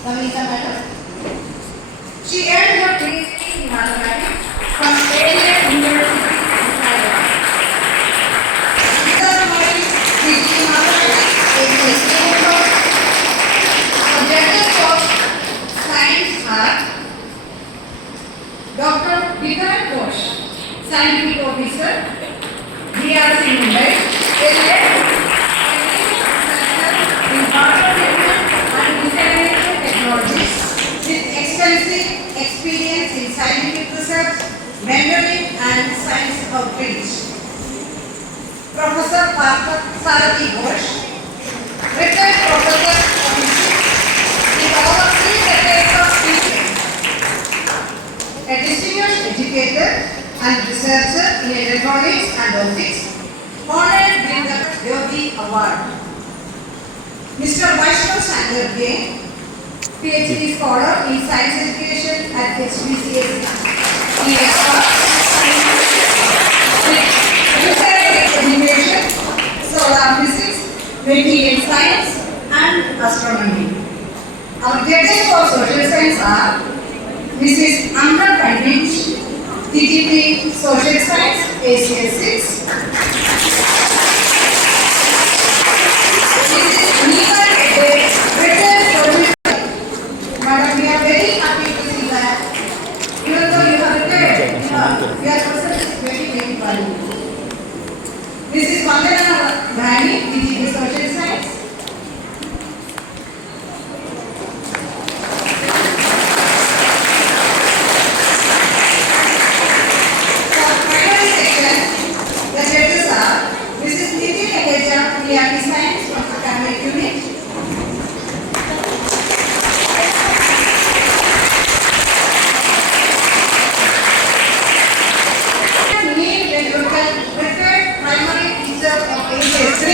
Navita madam. She earned her PhD in mathematics from Indian University in Hyderabad. Mr. Mari PhD in mathematics is a student of subjects of science art. Dr. Vikas Ghosh, scientific officer, DRC Mumbai, is in power and dissemination technologies with extensive experience in scientific research, mentoring and science outreach. Professor Sarati Ghosh, retired professor of physics with over 3 decades of teaching, a distinguished educator and researcher in electronics and optics, honored with the Yogi Award. Mr. Vaishnav Sangarge, PhD scholar in science education at HBCS, research education, solar physics, material science, and astronomy. Our judges for social science are Mrs. Amra Pandit, TTP Social Science, ACS 6. Madam, we are very happy to see that even though you have retired, your presence is very valuable. Mrs. Vandana Bhani, TTP Social Science. For primary section, the judges are Mrs. Niti Nageja, PRT Science from Academic Unit. Retired primary teacher of ACS 3.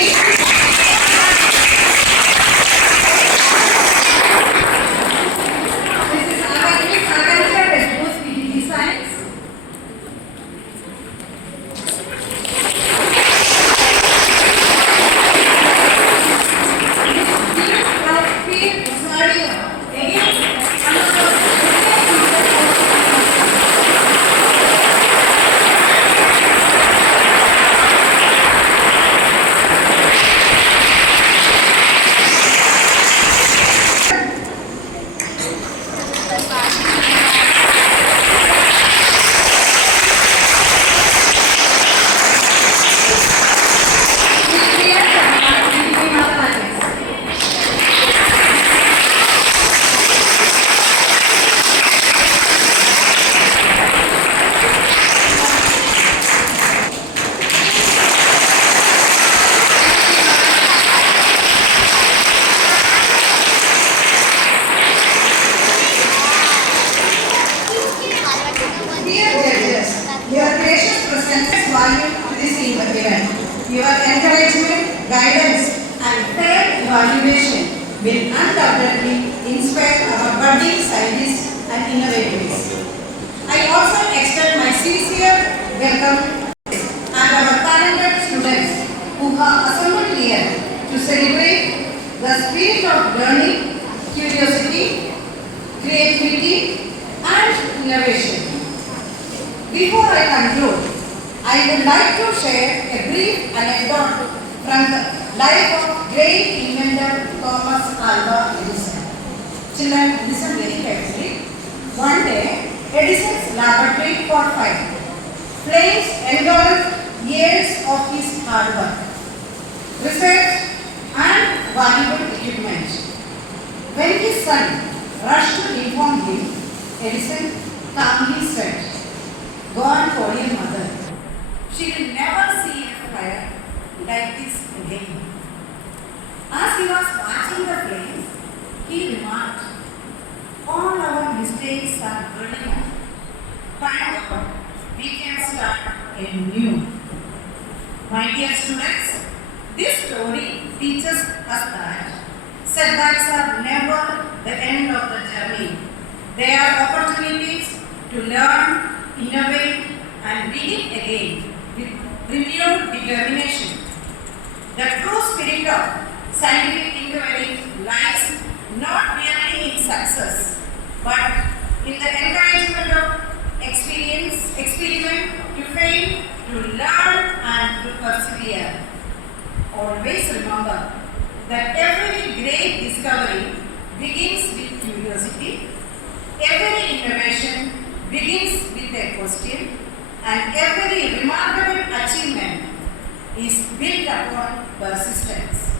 This is Agarika Response PGD Science. Your encouragement, guidance and fair evaluation will undoubtedly inspire our budding scientists and innovators. I also extend my sincere welcome and our talented students who have assembled here to celebrate the spirit of learning, curiosity, creativity and innovation. Before I conclude, I would like to share a brief anecdote from the life of great inventor Thomas Alva Edison. Children, listen very carefully. One day, Edison's laboratory caught fire. Flames engulfed years of his hard work, research and valuable equipment. When his son rushed to inform him, Edison calmly said, "Go and call your mother. She will never see a fire like this again." As he was watching the flames, he remarked, "All our mistakes are brilliant. Thank God we can start anew." My dear students, this story teaches us that setbacks are never the end of the journey. They are opportunities to learn, innovate, and begin again with renewed determination. The true spirit of scientific inquiry lies not merely in success but in the encouragement of experiment, to fail, to learn and to persevere. Always remember that every great discovery begins with curiosity, every innovation begins with a question, and every remarkable achievement is built upon persistence.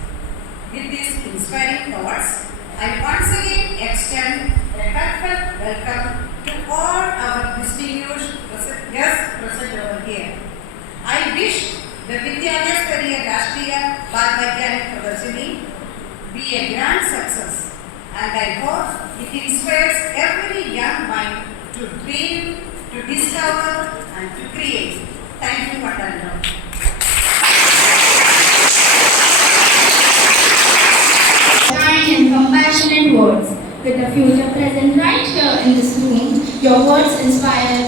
With these inspiring thoughts, I once again extend a heartfelt welcome to all our distinguished guests present over here. I wish the Vidyalaya Rashtriya Bal Vaigyanik Pradarshani be a grand success, and I hope it inspires every young mind to dream, to discover and to create. Thank you, Madam. Kind and compassionate words. With the future present right here in this room, your words inspire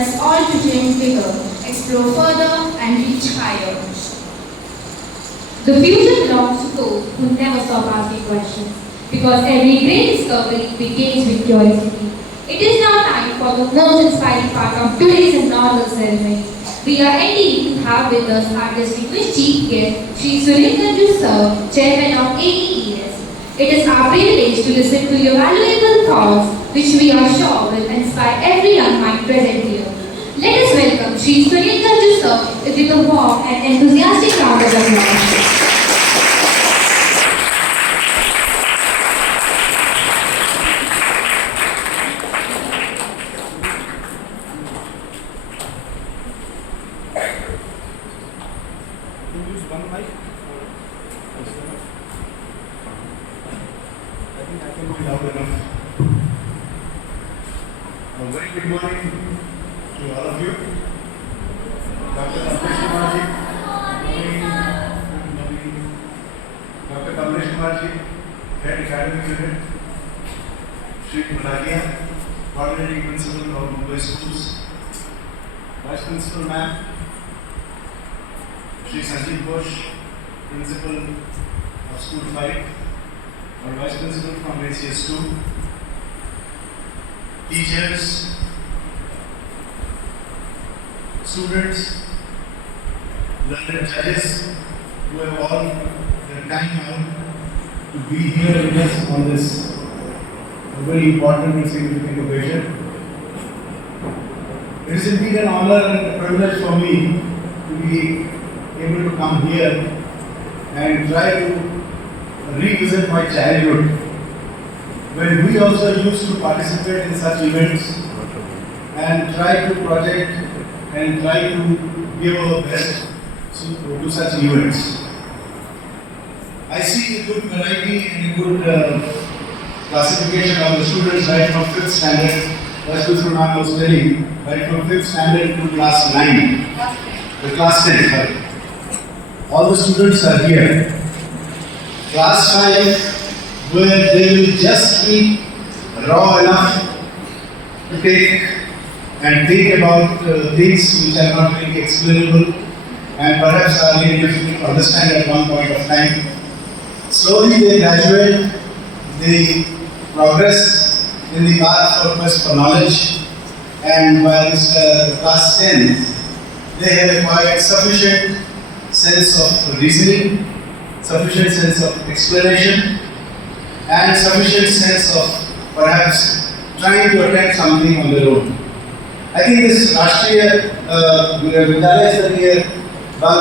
us all to dream bigger, explore further and reach higher. The future belongs to those who never stop asking questions, because every great discovery begins with curiosity. It is now time for the most inspiring part of today's inaugural ceremony. We are indeed to have with us our distinguished chief guest, Sri Surendra Sir, Chairman of AEES. It is our privilege to listen to your valuable thoughts, which we are sure will inspire every young mind present here. Let us welcome Sri Surendra Sir with a warm and enthusiastic round of applause. A very good morning to all of you. Dr. Kamlesh Kumarji, good morning. Dr. Kamlesh Kumarji, Head Academic Unit, Shri Balagia, Coordinating Principal of Mumbai Schools, Vice Principal Ma'am, Shri Sanjeev Ghosh, Principal of School 5, our Vice Principal from ACS 2, teachers, students, learned judges who have all their time out to be here with us on this very important and significant occasion. It is indeed an honor and a privilege for me to be able to come here and try to revisit my childhood, when we also used to participate in such events and try to project and try to give our best to such events. I see a good variety and a good classification of the students right from 5th standard, as Mr. Ram was telling, right from 5th standard to class 9, the class 10, sorry. All the students are here. Class 5, where they will just be raw enough to take and think about things which are not really explainable and perhaps are really difficult to understand at one point of time. Slowly they graduate, they progress in the path for quest for knowledge, and by this class 10, they have acquired sufficient sense of reasoning, sufficient sense of explanation, and sufficient sense of perhaps trying to attempt something on their own. I think this Rashtriya Bal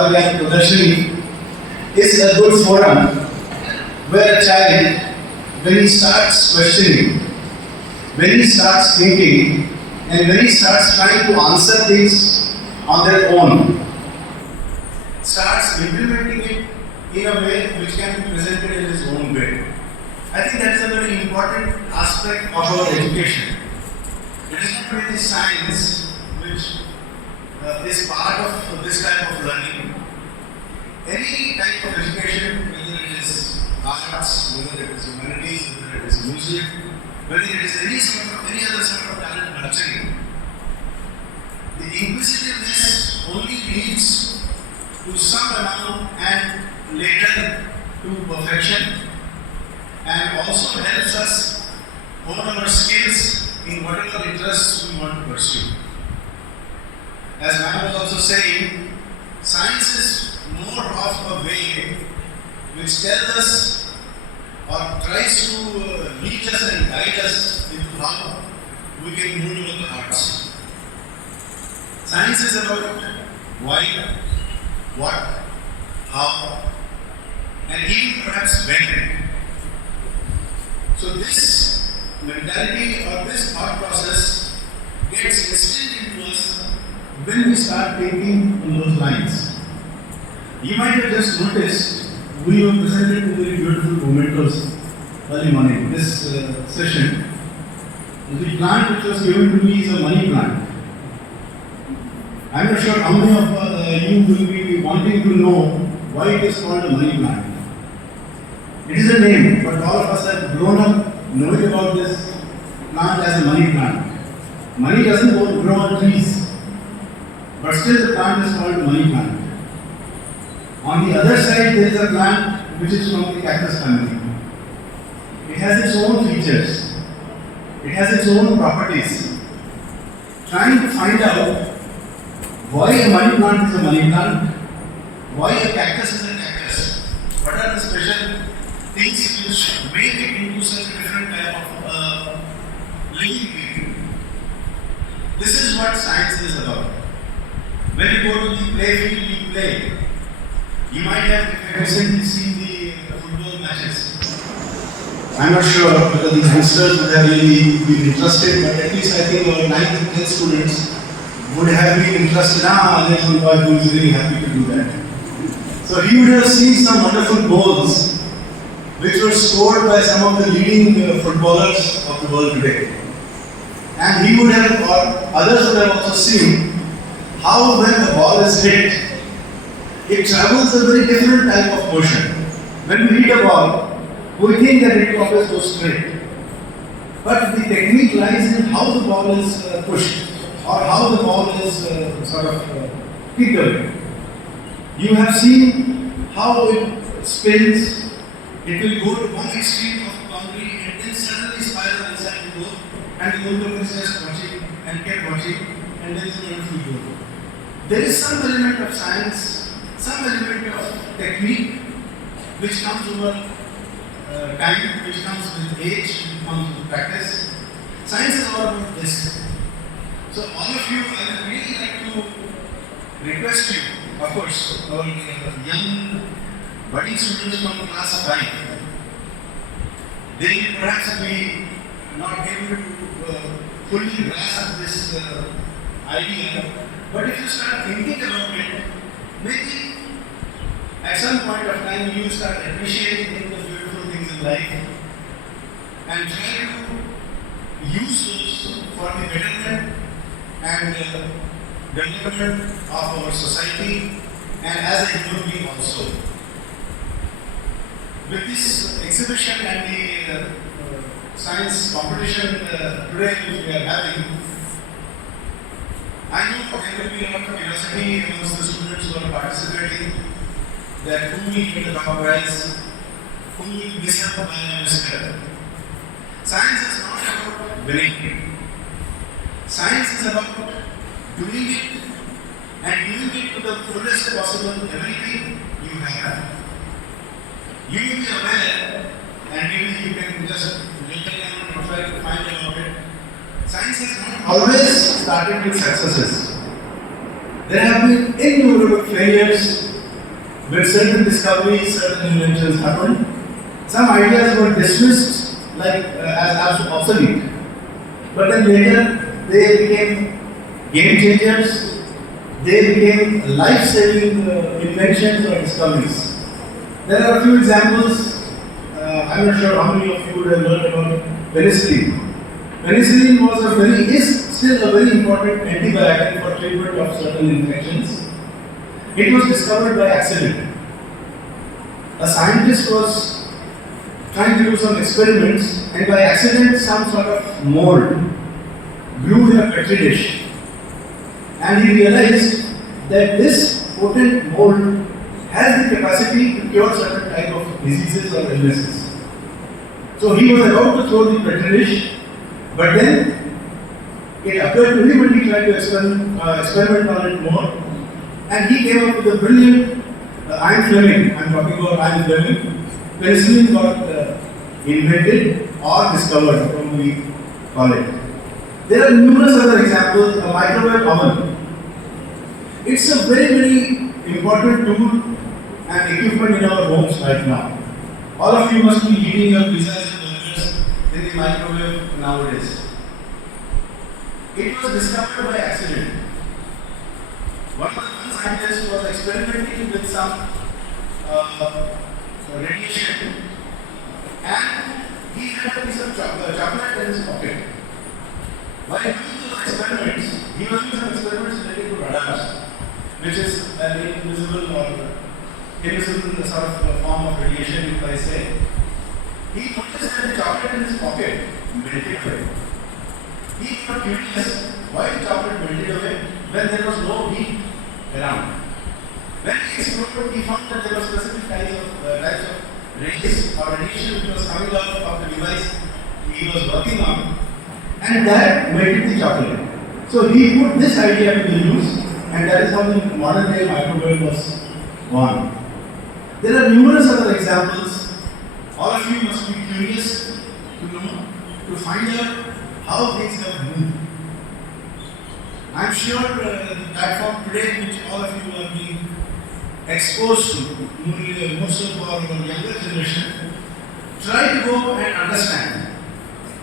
Vaigyanik Pradarshani is a good forum where a child, when he starts questioning, when he starts thinking, and when he starts trying to answer things on their own, starts implementing it in a way which can be presented in his own way. I think that is a very important aspect of our education. It is not really science which is part of this type of learning. Any type of education, whether it is arts, whether it is humanities, whether it is music, whether it is any other sort of talent nurturing, the inquisitiveness only leads to some amount and later to perfection, and also helps us hone our skills in whatever interests we want to pursue. As Ma'am was also saying, science is more of a way which tells us or tries to lead us and guide us into how we can move into the hearts. Science is about why, what, how, and even perhaps when. So this mentality or this thought process gets instilled into us when we start thinking on those lines. You might have just noticed we were presented with very beautiful mementos early morning. This session, the plant which was given to me is a money plant. I'm not sure how many of you will be wanting to know why it is called a money plant. It is a name, but all of us have grown up knowing about this plant as a money plant. Money doesn't grow on trees, but still the plant is called money plant. On the other side, there is a plant which is from the cactus family. It has its own features. It has its own properties. Trying to find out why a money plant is a money plant, why a cactus is a cactus, what are the special things which make it into such a different type of living being. This is what science is about. When you go to the play field, you play. You might have recently seen the football matches. I'm not sure whether these youngsters would have really been interested, but at least I think our 9th and 10th students would have been interested. There's one boy who is really happy to do that. So he would have seen some wonderful goals which were scored by some of the leading footballers of the world today. And he would have, or others would have also seen how when the ball is hit, it travels a very different type of motion. When we hit a ball, we think that it always goes straight. But the technique lies in how the ball is pushed or how the ball is kicked away. You have seen how it spins. It will go to one extreme of the boundary and then suddenly spiral inside the goal, and the goalkeeper is just watching and kept watching, and there is a wonderful goal. There is some element of science, some element of technique which comes over time, which comes with age, which comes with practice. Science is all about this. So all of you, I would really like to request you, of course, our young budding students from class 5, they will perhaps be not able to fully grasp this idea, but if you start thinking about it, maybe at some point of time you start appreciating the beautiful things in life and try to use those for the betterment and development of our society and as a human being also. With this exhibition and the science competition today which we are having, I know there will be a lot of curiosity amongst the students who are participating that who will get the top prize, who will miss out by a mistake. Science is not about winning. Science is about doing it and doing it to the fullest possible ability you have. You will be aware and maybe you can just later down and try to find about it. Science has not always started with successes. There have been innumerable failures when certain discoveries, certain inventions happened. Some ideas were dismissed as obsolete, but then later they became game changers. They became life-saving inventions or discoveries. There are a few examples. I'm not sure how many of you would have learned about penicillin. Penicillin is still a very important antibiotic for treatment of certain infections. It was discovered by accident. A scientist was trying to do some experiments, and by accident some sort of mold grew in a petri dish. And he realized that this potent mold has the capacity to cure certain type of diseases or illnesses. So he was about to throw the petri dish, But then it occurred to him when he tried to experiment on it more, and he came up with a brilliant iron Fleming. I'm talking about iron Fleming. Penicillin got invented or discovered, from we call it. There are numerous other examples. A microwave oven. It's a very, very important tool and equipment in our homes right now. All of you must be eating your pizzas and burgers in the microwave nowadays. It was discovered by accident. One of the scientists was experimenting with some radiation, and he had a piece of chocolate in his pocket. While doing those experiments, he was doing some experiments related to radars, which is an invisible or invisible sort of form of radiation, if I say. He noticed that the chocolate in his pocket melted away. He got curious why the chocolate melted away when there was no heat around. When he explored, he found that there were specific types of rays or radiation which was coming out of the device he was working on, and that melted the chocolate. So he put this idea to the use, and that is how the modern day microwave was born. There are numerous other examples. All of you must be curious to know, to find out how things have moved. I'm sure the platform today, which all of you are being exposed to, most of our younger generation, try to go and understand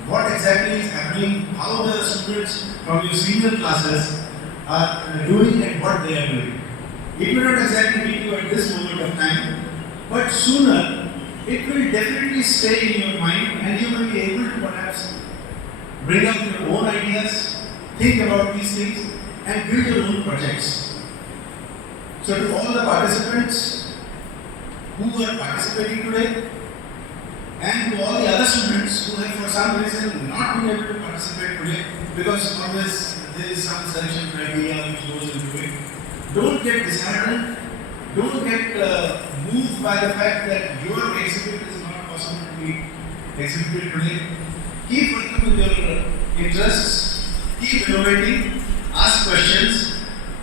what exactly is happening, how the students from your senior classes are doing and what they are doing. It will not exactly meet you at this moment of time, but sooner it will definitely stay in your mind, and you will be able to perhaps bring up your own ideas, think about these things, and build your own projects. So to all the participants who are participating today, and to all the other students who have for some reason not been able to participate today, because always there is some selection criteria which goes into it, don't get disheartened, don't get moved by the fact that your exhibit is not possible to be exhibited today. Keep working with your interests, keep innovating, ask questions.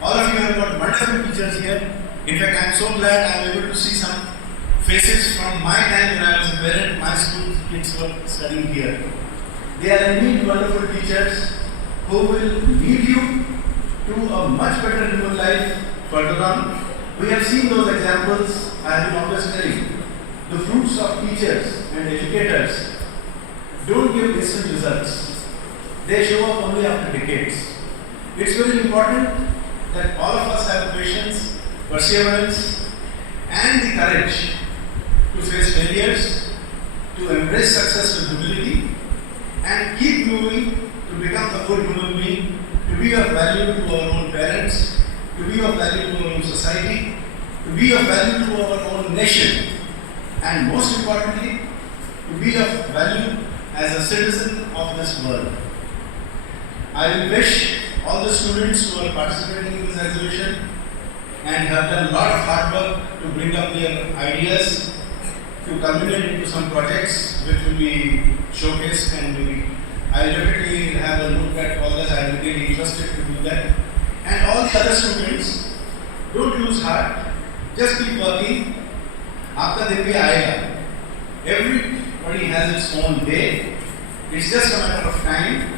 All of you have got wonderful teachers here. In fact, I am so glad I am able to see some faces from my time when I was a parent. My school kids were studying here. They are indeed wonderful teachers who will lead you to a much better human life further on. We have seen those examples. I have been always telling. The fruits of teachers and educators don't give instant results. They show up only after decades. It's very important that all of us have patience, perseverance, and the courage to face failures, to embrace success with humility, and keep moving to become a good human being, to be of value to our own parents, to be of value to our own society, to be of value to our own nation, and most importantly, to be of value as a citizen of this world. I will wish all the students who are participating in this exhibition and have done a lot of hard work to bring up their ideas, to culminate into some projects which will be showcased, and I will definitely have a look at all this. I am really interested to do that. And all the other students, don't lose heart, just keep working. Aapka din bhi aayega. Everybody has its own day. It's just a matter of time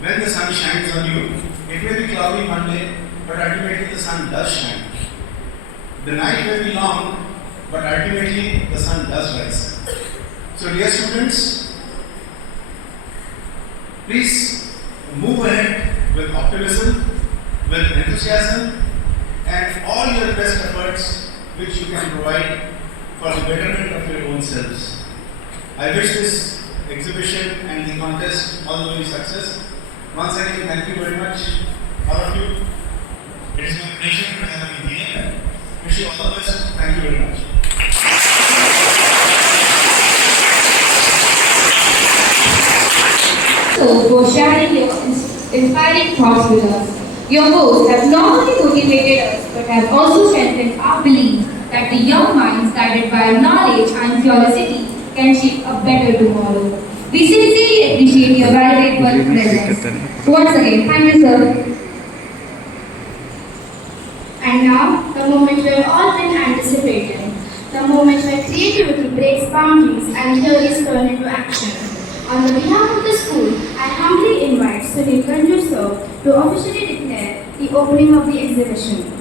when the sun shines on you. It may be cloudy one day, but ultimately the sun does shine. The night may be long, but ultimately the sun does rise. So dear students, please move ahead with optimism, with enthusiasm, and all your best efforts which you can provide for the betterment of your own selves. I wish this exhibition and the contest all the way success. Once again, thank you very much, all of you. It is my pleasure to have you here. Wish you all the best. Thank you very much. So, for sharing your inspiring thoughts with us. Your words have not only motivated us, but have also strengthened our belief that the young minds guided by knowledge and curiosity can shape a better tomorrow. We sincerely appreciate your valuable presence. Once again, thank you, sir. And now, the moment we have all been anticipating. The moment where creativity breaks boundaries and theories turn into action. On the behalf of the school, I humbly invite Sunil Ganju sir to officially declare the opening of the exhibition.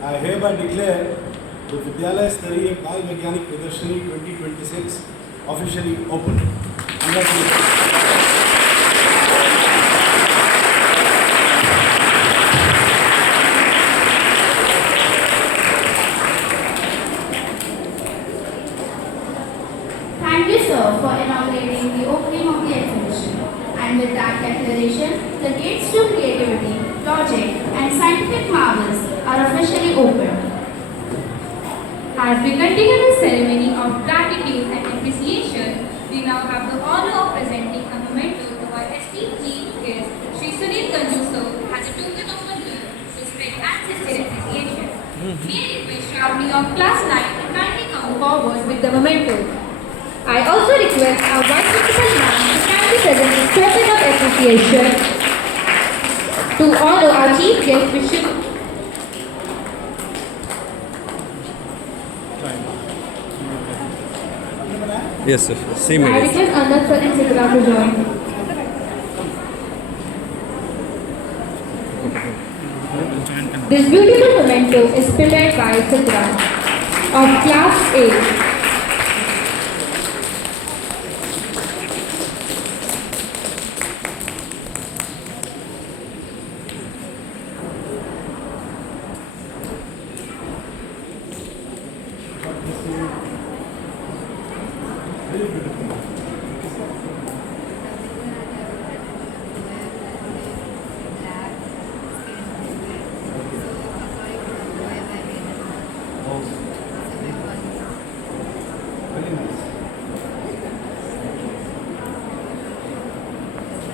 I hereby declare the Vidyalaya Rashtriya Bal Vaigyanik Pradarshani 2026 officially open. Congratulations. Thank you, sir, for inaugurating the opening of the exhibition. And with that declaration, the gates to creativity, logic, and scientific marvels are officially open. As we continue the ceremony of gratitude and appreciation, we now have the honor of presenting a memento to our esteemed chief guest, Sri Sunil Ganju sir, as a token of honor, respect and sincere appreciation. May I request Shravani of class 9 to kindly come forward with the memento. I also request our Vice Principal ma'am to kindly present this token of appreciation to honor our chief guest, Vishnu. Yes, sir. Same I here. request Anand sir and Sidra to join. This beautiful memento is prepared by Sidra of class A.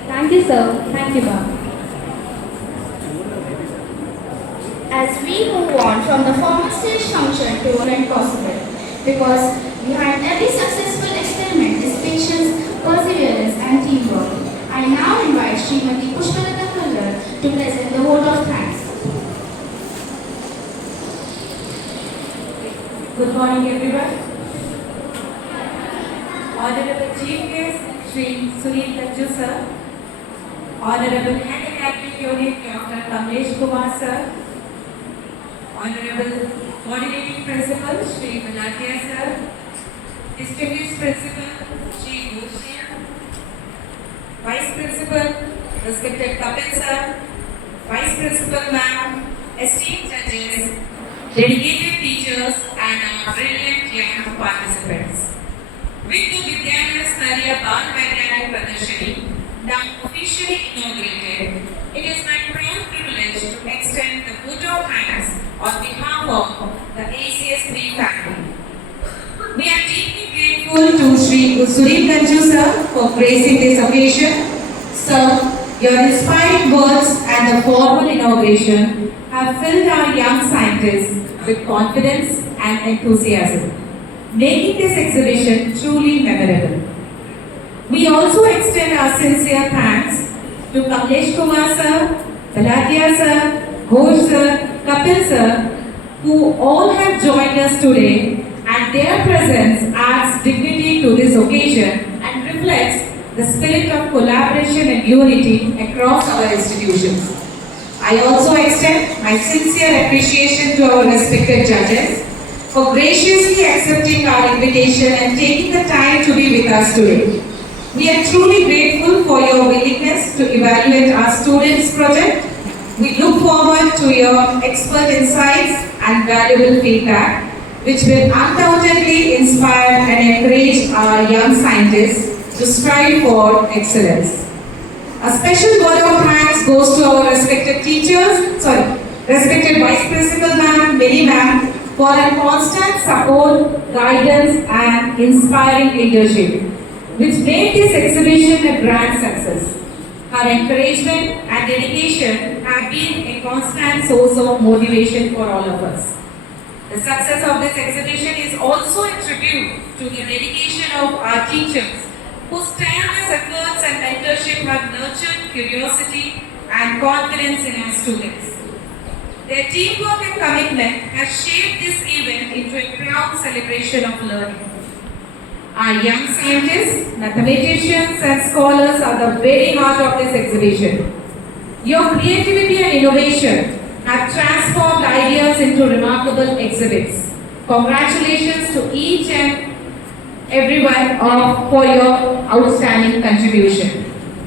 Thank you, sir. Thank you, ma'am. As we move on from the formal stage function to event possible, because behind every successful experiment is patience, perseverance, and teamwork. I now invite Srimati Pushpalata Kallar to present the vote of thanks. Good morning, everyone. Honorable Chief Guest, Sri Sunil Ganju sir, Honorable Head Academic Unit Dr. Kamlesh Kumar sir, Honorable Coordinating Principal Sri Malatia sir, Distinguished Principal Sri Ghosh, Vice Principal respected Kapil sir, Vice Principal ma'am, esteemed judges, dedicated teachers, and our brilliant young participants. With the Rashtriya Bal Vaigyanik Pradarshani now officially inaugurated, it is my proud privilege to extend the vote of thanks on behalf of the ACS3 family. We are deeply grateful to Sri Sunil Ganju sir for gracing this occasion. Sir, your inspiring words and the formal inauguration have filled our young scientists with confidence and enthusiasm, making this exhibition truly memorable. We also extend our sincere thanks to Kamlesh Kumar sir, Balatia sir, Ghosh sir, Kapil sir, who all have joined us today, and their presence adds dignity to this occasion and reflects the spirit of collaboration and unity across our institutions. I also extend my sincere appreciation to our respected judges for graciously accepting our invitation and taking the time to be with us today. We are truly grateful for your willingness to evaluate our students' project. We look forward to your expert insights and valuable feedback, which will undoubtedly inspire and encourage our young scientists to strive for excellence. A special word of thanks goes to our respected respected Vice Principal Ma'am, Mini Ma'am, for her constant support, guidance and inspiring leadership, which made this exhibition a grand success. Her encouragement and dedication have been a constant source of motivation for all of us. The success of this exhibition is also a tribute to the dedication of our teachers, whose tireless efforts and mentorship have nurtured curiosity and confidence in our students. Their teamwork and commitment has shaped this event into a proud celebration of learning. Our young scientists, mathematicians and scholars are the very heart of this exhibition. Your creativity and innovation have transformed ideas into remarkable exhibits. Congratulations to each and everyone for your outstanding contribution.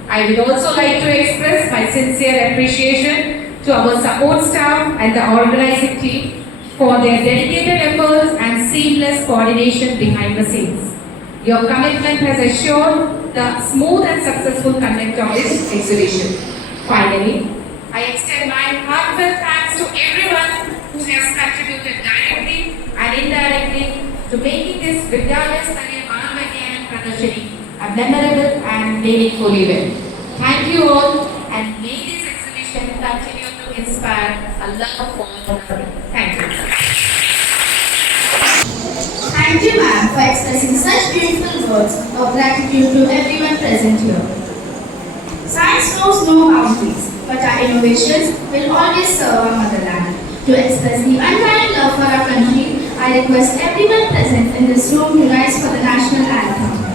I would also like to express my sincere appreciation to our support staff and the organizing team for their dedicated efforts and seamless coordination behind the scenes. Your commitment has assured the smooth and successful conduct of this exhibition. Finally, I extend my heartfelt thanks to everyone who has contributed directly and indirectly to making this Rashtriya Bal Vaigyanik Pradarshani a memorable and meaningful event. Thank you all, and may this exhibition continue to inspire a love for learning. Thank you. Thank you, ma'am, for expressing such beautiful words of gratitude to everyone present here. Science knows no boundaries, but our innovations will always serve our motherland. To express the undying love for our country, I request everyone present in this room to rise for the national anthem.